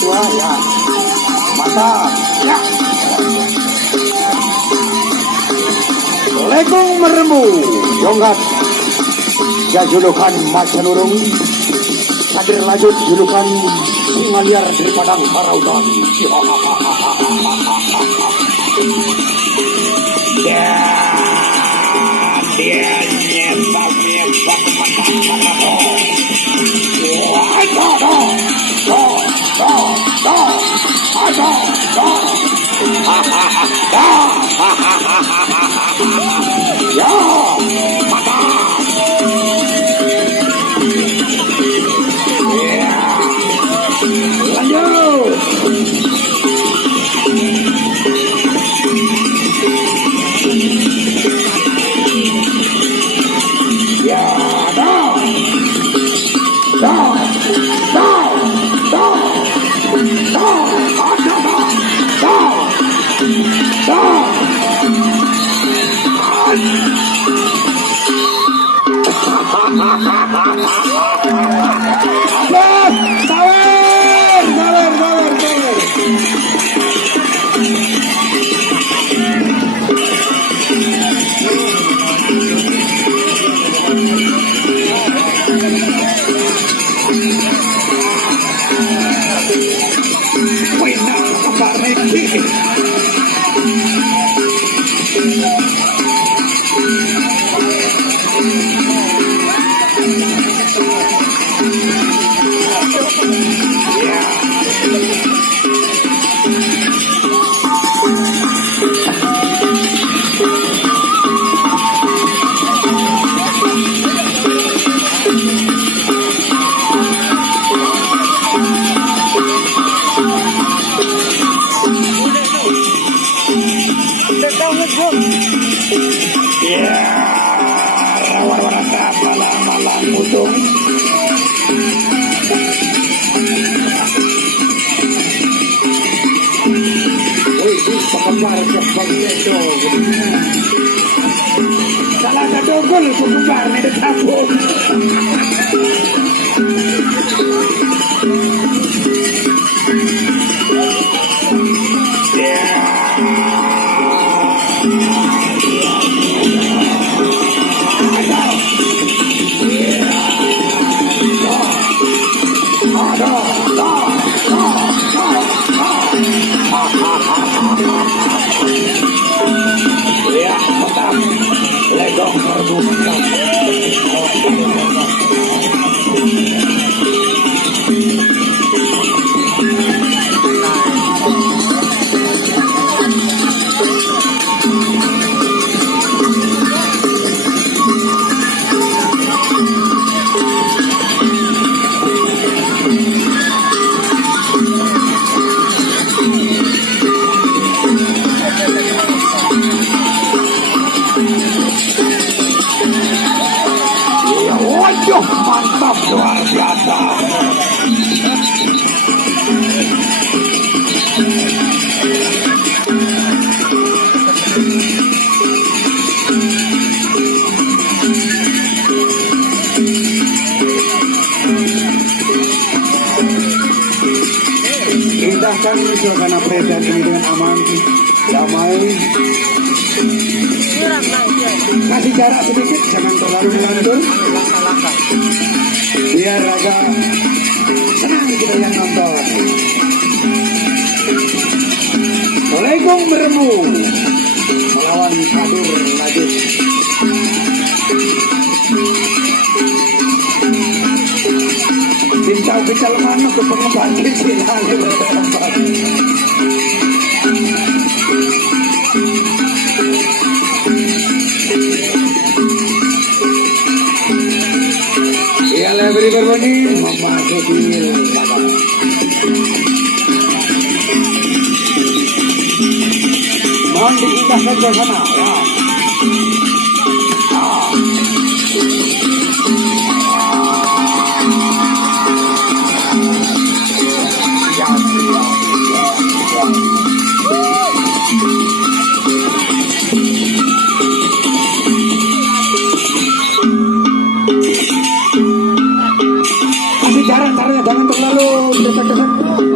tua ya. Mantap. Ya. Lekung meremu. Jonggat. Ya julukan macan urung. Hadir lanjut julukan singa liar dari padang Haraudan. Dia nyetak salah satu gol kebubar nih dekapun. Mantap, luar biasa. Indahkan suasana presiden ini dengan aman, damai. Kasih jarak sedikit, jangan terlalu melantur. Biar agak senang kita yang nonton. Lekung meremu melawan Hadir lanjut. Bincang-bincang mana ke pengembang kecil lalu. Beri berbunyi memasuki mohon diindahkan ke sana ya. Caranya jangan terlalu dekat-dekat.